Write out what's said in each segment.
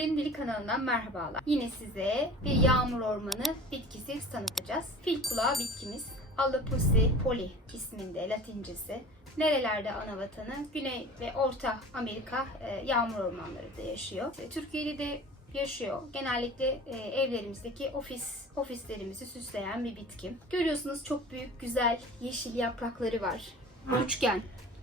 Güllerin Dili kanalından merhabalar. Yine size bir yağmur ormanı bitkisi tanıtacağız. Fil kulağı bitkimiz Alapusi poli isminde latincesi. Nerelerde ana vatanı? Güney ve Orta Amerika e, yağmur ormanlarında yaşıyor. E, Türkiye'de de yaşıyor. Genellikle e, evlerimizdeki ofis ofislerimizi süsleyen bir bitki. Görüyorsunuz çok büyük, güzel yeşil yaprakları var. Üçgen.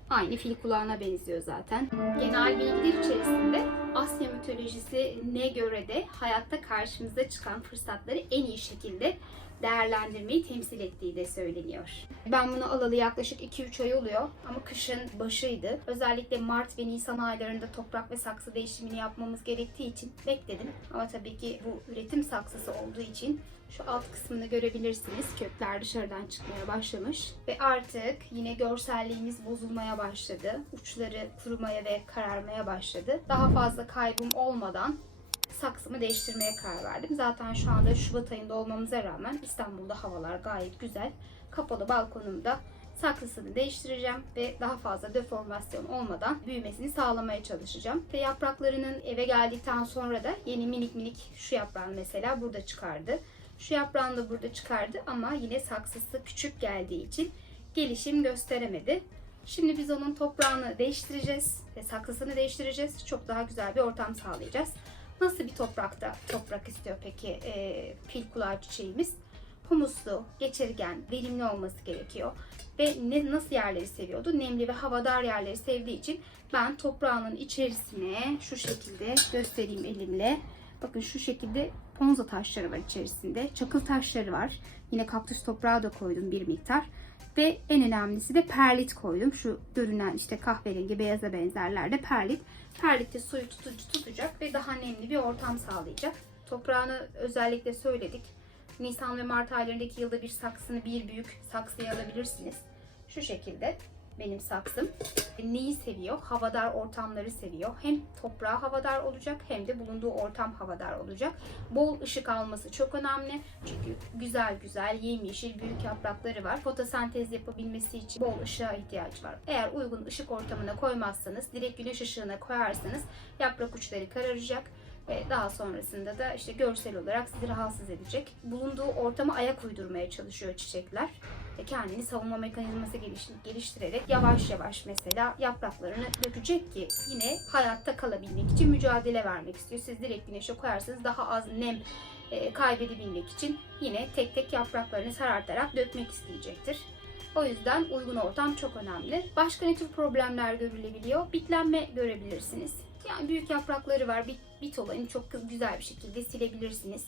Aynı fil kulağına benziyor zaten. Genel bilgiler içerisinde Asya mitolojisine göre de hayatta karşımıza çıkan fırsatları en iyi şekilde değerlendirmeyi temsil ettiği de söyleniyor. Ben bunu alalı yaklaşık 2-3 ay oluyor ama kışın başıydı. Özellikle Mart ve Nisan aylarında toprak ve saksı değişimini yapmamız gerektiği için bekledim. Ama tabii ki bu üretim saksısı olduğu için şu alt kısmını görebilirsiniz. Kökler dışarıdan çıkmaya başlamış. Ve artık yine görselliğimiz bozulmaya başladı. Uçları kurumaya ve kararmaya başladı. Daha fazla kaybım olmadan saksımı değiştirmeye karar verdim. Zaten şu anda Şubat ayında olmamıza rağmen İstanbul'da havalar gayet güzel. Kapalı balkonumda saksısını değiştireceğim ve daha fazla deformasyon olmadan büyümesini sağlamaya çalışacağım. Ve yapraklarının eve geldikten sonra da yeni minik minik şu yaprağını mesela burada çıkardı. Şu yaprağını da burada çıkardı ama yine saksısı küçük geldiği için gelişim gösteremedi. Şimdi biz onun toprağını değiştireceğiz ve saksısını değiştireceğiz. Çok daha güzel bir ortam sağlayacağız. Nasıl bir toprakta toprak istiyor peki e, fil kulağı çiçeğimiz? Humuslu, geçirgen, verimli olması gerekiyor. Ve ne, nasıl yerleri seviyordu? Nemli ve havadar yerleri sevdiği için ben toprağının içerisine şu şekilde göstereyim elimle. Bakın şu şekilde ponza taşları var içerisinde. Çakıl taşları var. Yine kaktüs toprağı da koydum bir miktar. Ve en önemlisi de perlit koydum. Şu görünen işte kahverengi beyaza benzerlerde perlit. Perlit de suyu tutucu tutacak ve daha nemli bir ortam sağlayacak. Toprağını özellikle söyledik. Nisan ve Mart aylarındaki yılda bir saksını bir büyük saksıya alabilirsiniz. Şu şekilde benim saksım. Neyi seviyor? Havadar ortamları seviyor. Hem toprağı havadar olacak hem de bulunduğu ortam havadar olacak. Bol ışık alması çok önemli. Çünkü güzel güzel yemyeşil büyük yaprakları var. Fotosentez yapabilmesi için bol ışığa ihtiyaç var. Eğer uygun ışık ortamına koymazsanız, direkt güneş ışığına koyarsanız yaprak uçları kararacak ve daha sonrasında da işte görsel olarak sizi rahatsız edecek. Bulunduğu ortama ayak uydurmaya çalışıyor çiçekler. Ve kendini savunma mekanizması geliş- geliştirerek yavaş yavaş mesela yapraklarını dökecek ki yine hayatta kalabilmek için mücadele vermek istiyor. Siz direkt güneşe koyarsanız daha az nem e, kaybedebilmek için yine tek tek yapraklarını sarartarak dökmek isteyecektir. O yüzden uygun ortam çok önemli. Başka ne tür problemler görülebiliyor? Bitlenme görebilirsiniz. Yani büyük yaprakları var. Bit, bit olayını çok güzel bir şekilde silebilirsiniz.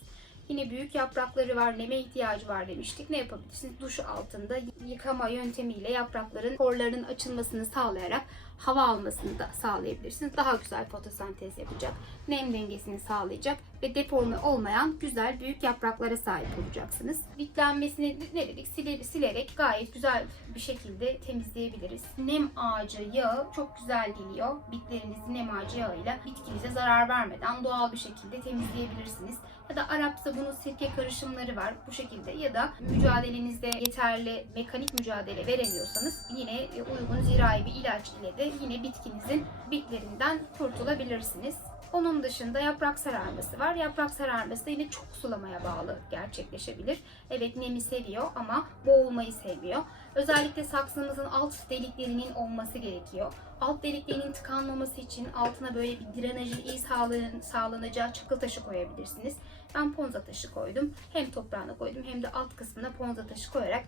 Yine büyük yaprakları var, neme ihtiyacı var demiştik. Ne yapabilirsiniz? Duş altında yıkama yöntemiyle yaprakların porlarının açılmasını sağlayarak hava almasını da sağlayabilirsiniz. Daha güzel fotosentez yapacak, nem dengesini sağlayacak ve deforme olmayan güzel büyük yapraklara sahip olacaksınız. Bitlenmesini ne dedik? Sile- silerek gayet güzel bir şekilde temizleyebiliriz. Nem ağacı yağı çok güzel geliyor. Bitlerinizi nem ağacı yağıyla bitkinize zarar vermeden doğal bir şekilde temizleyebilirsiniz. Ya da Arap sabunu sirke karışımları var bu şekilde ya da mücadelenizde yeterli mekanik mücadele veremiyorsanız yine uygun zirai bir ilaç ile de yine bitkinizin bitlerinden kurtulabilirsiniz. Onun dışında yaprak sararması var. Yaprak sararması da yine çok sulamaya bağlı gerçekleşebilir. Evet nemi seviyor ama boğulmayı sevmiyor. Özellikle saksımızın alt deliklerinin olması gerekiyor. Alt deliklerinin tıkanmaması için altına böyle bir drenajın iyi sağlan- sağlanacağı çakıl taşı koyabilirsiniz. Ben ponza taşı koydum. Hem toprağına koydum hem de alt kısmına ponza taşı koyarak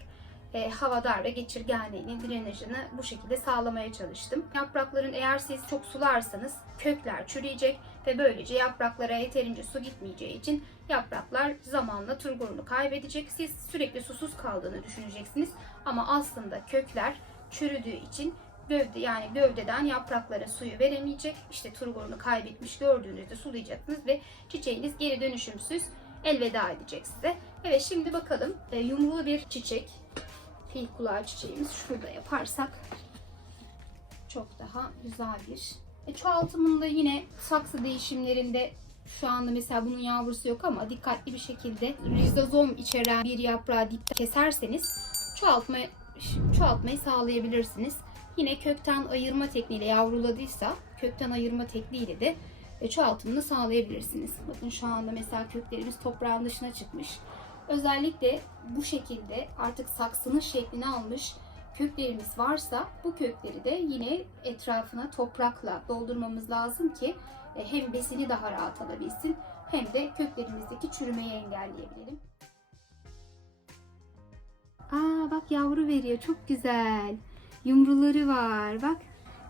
e, havadar ve geçirgenliğinin drenajını bu şekilde sağlamaya çalıştım. Yaprakların eğer siz çok sularsanız kökler çürüyecek ve böylece yapraklara yeterince su gitmeyeceği için yapraklar zamanla turgorunu kaybedecek. Siz sürekli susuz kaldığını düşüneceksiniz ama aslında kökler çürüdüğü için gövde yani gövdeden yapraklara suyu veremeyecek. İşte turgorunu kaybetmiş gördüğünüzde sulayacaksınız ve çiçeğiniz geri dönüşümsüz elveda edecek size. Evet şimdi bakalım e, yumruğu bir çiçek fil kulağı çiçeğimiz şurada yaparsak çok daha güzel bir. E, çoğaltımında yine saksı değişimlerinde şu anda mesela bunun yavrusu yok ama dikkatli bir şekilde rizozom içeren bir yaprağı dipte keserseniz çoğaltma, çoğaltmayı sağlayabilirsiniz. Yine kökten ayırma tekniğiyle yavruladıysa kökten ayırma tekniğiyle de ve çoğaltımını sağlayabilirsiniz. Bakın şu anda mesela köklerimiz toprağın dışına çıkmış. Özellikle bu şekilde artık saksının şeklini almış köklerimiz varsa bu kökleri de yine etrafına toprakla doldurmamız lazım ki e, hem besini daha rahat alabilsin hem de köklerimizdeki çürümeyi engelleyebilelim. Aa bak yavru veriyor çok güzel. Yumruları var bak.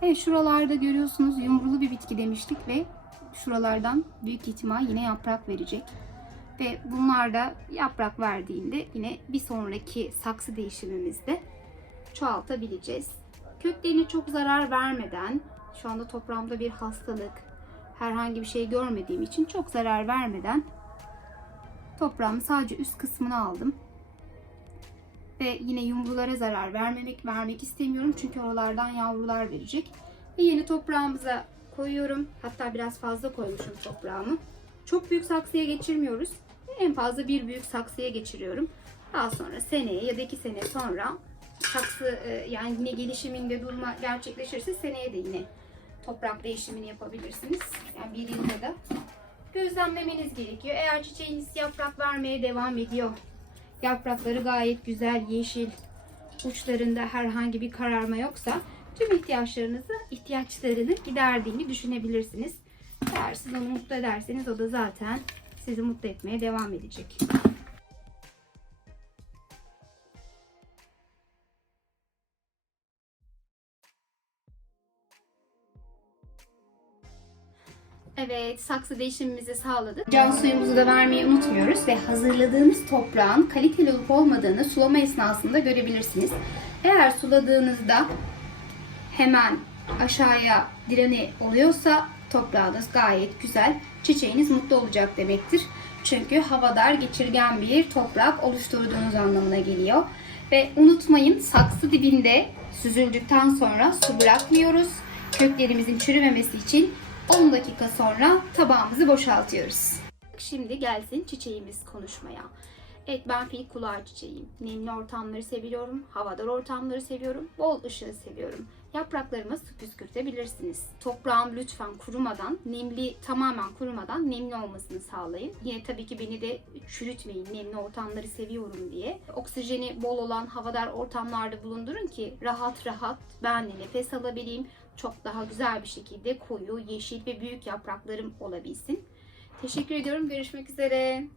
Evet şuralarda görüyorsunuz yumrulu bir bitki demiştik ve şuralardan büyük ihtimal yine yaprak verecek. Ve bunlar da yaprak verdiğinde yine bir sonraki saksı değişimimizde çoğaltabileceğiz. Köklerine çok zarar vermeden, şu anda toprağımda bir hastalık, herhangi bir şey görmediğim için çok zarar vermeden toprağımın sadece üst kısmını aldım. Ve yine yumrulara zarar vermemek, vermek istemiyorum çünkü oralardan yavrular verecek. Ve yeni toprağımıza koyuyorum. Hatta biraz fazla koymuşum toprağımı. Çok büyük saksıya geçirmiyoruz. En fazla bir büyük saksıya geçiriyorum. Daha sonra seneye ya da iki sene sonra saksı e, yani yine gelişiminde durma gerçekleşirse seneye de yine toprak değişimini yapabilirsiniz. Yani bir yılda da gözlemlemeniz gerekiyor. Eğer çiçeğiniz yaprak vermeye devam ediyor. Yaprakları gayet güzel, yeşil. Uçlarında herhangi bir kararma yoksa tüm ihtiyaçlarınızı, ihtiyaçlarını giderdiğini düşünebilirsiniz. Eğer siz onu mutlu ederseniz o da zaten sizi mutlu etmeye devam edecek. Evet, saksı değişimimizi sağladık. Can suyumuzu da vermeyi unutmuyoruz ve hazırladığımız toprağın kaliteli olup olmadığını sulama esnasında görebilirsiniz. Eğer suladığınızda hemen aşağıya direni oluyorsa toprağınız gayet güzel. Çiçeğiniz mutlu olacak demektir. Çünkü havadar geçirgen bir toprak oluşturduğunuz anlamına geliyor. Ve unutmayın saksı dibinde süzüldükten sonra su bırakmıyoruz. Köklerimizin çürümemesi için 10 dakika sonra tabağımızı boşaltıyoruz. Şimdi gelsin çiçeğimiz konuşmaya. Evet ben fil kulağı çiçeğim. Nemli ortamları seviyorum. Havadar ortamları seviyorum. Bol ışığı seviyorum. Yapraklarıma su püskürtebilirsiniz. Toprağım lütfen kurumadan, nemli tamamen kurumadan nemli olmasını sağlayın. Yine tabii ki beni de çürütmeyin. Nemli ortamları seviyorum diye. Oksijeni bol olan havadar ortamlarda bulundurun ki rahat rahat ben de nefes alabileyim. Çok daha güzel bir şekilde koyu, yeşil ve büyük yapraklarım olabilsin. Teşekkür ediyorum. Görüşmek üzere.